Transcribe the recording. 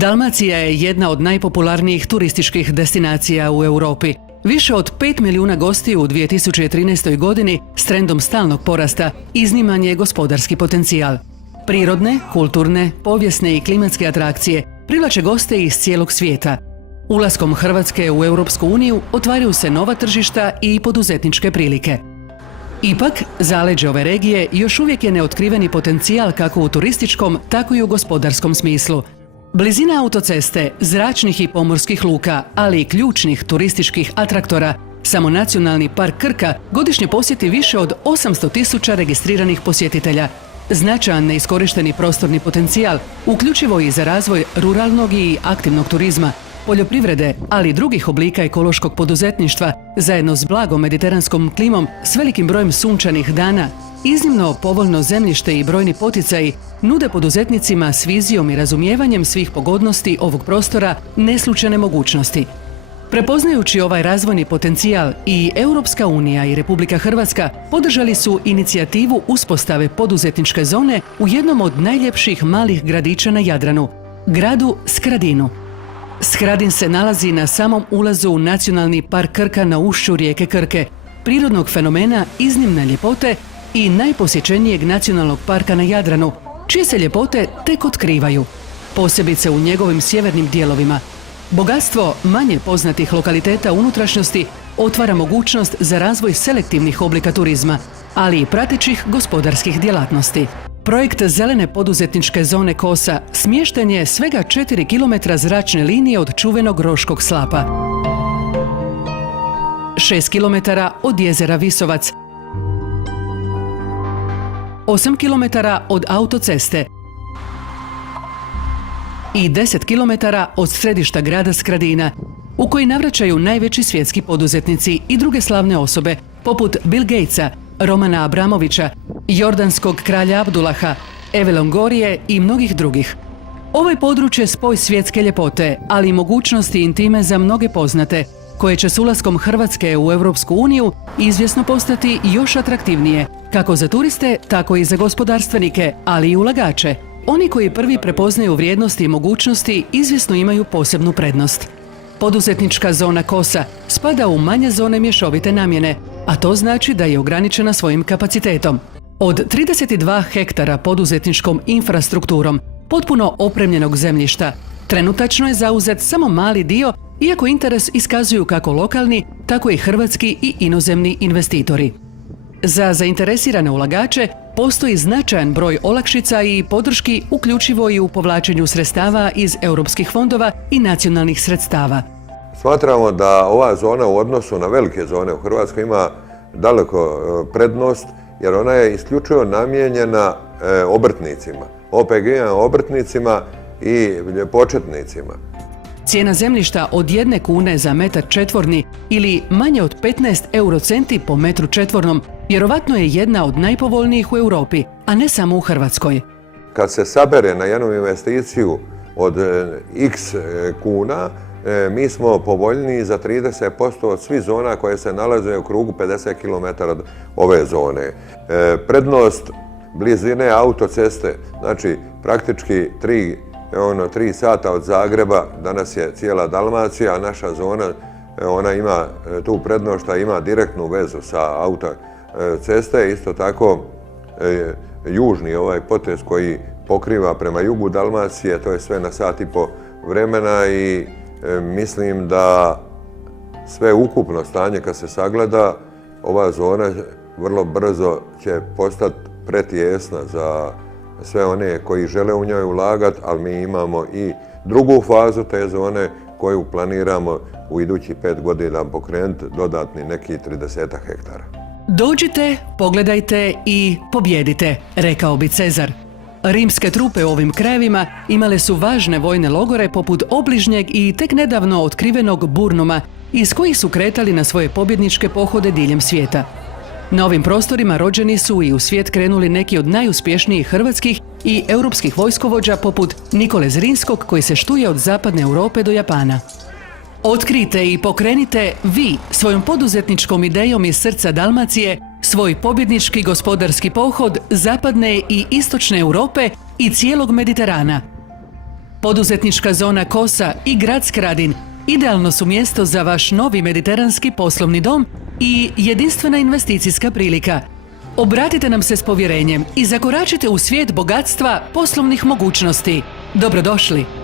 Dalmacija je jedna od najpopularnijih turističkih destinacija u Europi. Više od 5 milijuna gostiju u 2013. godini s trendom stalnog porasta izniman je gospodarski potencijal. Prirodne, kulturne, povijesne i klimatske atrakcije privlače goste iz cijelog svijeta. Ulaskom Hrvatske u Europsku uniju otvaraju se nova tržišta i poduzetničke prilike. Ipak, zaleđe ove regije još uvijek je neotkriveni potencijal kako u turističkom, tako i u gospodarskom smislu. Blizina autoceste, zračnih i pomorskih luka, ali i ključnih turističkih atraktora, samo Nacionalni park Krka godišnje posjeti više od 800.000 registriranih posjetitelja. Značajan neiskorišteni prostorni potencijal, uključivo i za razvoj ruralnog i aktivnog turizma, poljoprivrede, ali i drugih oblika ekološkog poduzetništva, zajedno s blagom mediteranskom klimom s velikim brojem sunčanih dana, iznimno povoljno zemljište i brojni poticaji nude poduzetnicima s vizijom i razumijevanjem svih pogodnosti ovog prostora neslučajne mogućnosti. Prepoznajući ovaj razvojni potencijal, i Europska unija i Republika Hrvatska podržali su inicijativu uspostave poduzetničke zone u jednom od najljepših malih gradića na Jadranu, gradu Skradinu. Skradin se nalazi na samom ulazu u Nacionalni park Krka na ušću rijeke Krke, prirodnog fenomena iznimne ljepote i najposjećenijeg nacionalnog parka na Jadranu, čije se ljepote tek otkrivaju, posebice u njegovim sjevernim dijelovima. Bogatstvo manje poznatih lokaliteta unutrašnjosti otvara mogućnost za razvoj selektivnih oblika turizma, ali i pratećih gospodarskih djelatnosti. Projekt zelene poduzetničke zone Kosa smješten je svega 4 km zračne linije od čuvenog Roškog slapa, 6 km od jezera Visovac, 8 km od autoceste i 10 km od središta grada Skradina, u koji navraćaju najveći svjetski poduzetnici i druge slavne osobe, poput Bill Gatesa, Romana Abramovića, jordanskog kralja Abdullaha, Eve Longorije i mnogih drugih. Ovo je područje spoj svjetske ljepote, ali i mogućnosti intime za mnoge poznate, koje će s ulaskom Hrvatske u Europsku uniju izvjesno postati još atraktivnije, kako za turiste, tako i za gospodarstvenike, ali i ulagače. Oni koji prvi prepoznaju vrijednosti i mogućnosti izvjesno imaju posebnu prednost. Poduzetnička zona Kosa spada u manje zone mješovite namjene, a to znači da je ograničena svojim kapacitetom. Od 32 hektara poduzetničkom infrastrukturom, potpuno opremljenog zemljišta, trenutačno je zauzet samo mali dio, iako interes iskazuju kako lokalni, tako i hrvatski i inozemni investitori. Za zainteresirane ulagače postoji značajan broj olakšica i podrški, uključivo i u povlačenju sredstava iz europskih fondova i nacionalnih sredstava. Smatramo da ova zona u odnosu na velike zone u Hrvatskoj ima daleko prednost, jer ona je isključivo namijenjena obrtnicima, OPG-ima, obrtnicima i početnicima. Cijena zemljišta od 1 kune za metar četvorni ili manje od 15 eurocenti po metru četvornom vjerovatno je jedna od najpovoljnijih u Europi, a ne samo u Hrvatskoj. Kad se sabere na jednu investiciju od x kuna, mi smo povoljniji za 30% od svih zona koje se nalaze u krugu 50 km od ove zone. Prednost blizine autoceste, znači praktički 3 sata od Zagreba, danas je cijela Dalmacija, a naša zona ona ima tu prednost što ima direktnu vezu sa autoceste. Isto tako južni ovaj potez koji pokriva prema jugu Dalmacije, to je sve na sat i po vremena i mislim da sve ukupno stanje kad se sagleda, ova zona vrlo brzo će postati pretijesna za sve one koji žele u njoj ulagati, ali mi imamo i drugu fazu te zone koju planiramo u idućih 5 godina pokrenuti dodatni neki 30 hektara. Dođite, pogledajte i pobjedite, rekao bi Cezar. Rimske trupe u ovim krajevima imale su važne vojne logore poput obližnjeg i tek nedavno otkrivenog Burnuma, iz kojih su kretali na svoje pobjedničke pohode diljem svijeta. Na ovim prostorima rođeni su i u svijet krenuli neki od najuspješnijih hrvatskih i europskih vojskovođa poput Nikole Zrinskog, koji se štuje od zapadne Europe do Japana. Otkrijte i pokrenite vi svojom poduzetničkom idejom iz srca Dalmacije svoj pobjednički gospodarski pohod zapadne i istočne Europe i cijelog Mediterana. Poduzetnička zona Kosa i grad Skradin idealno su mjesto za vaš novi mediteranski poslovni dom i jedinstvena investicijska prilika. Obratite nam se s povjerenjem i zakoračite u svijet bogatstva poslovnih mogućnosti. Dobrodošli!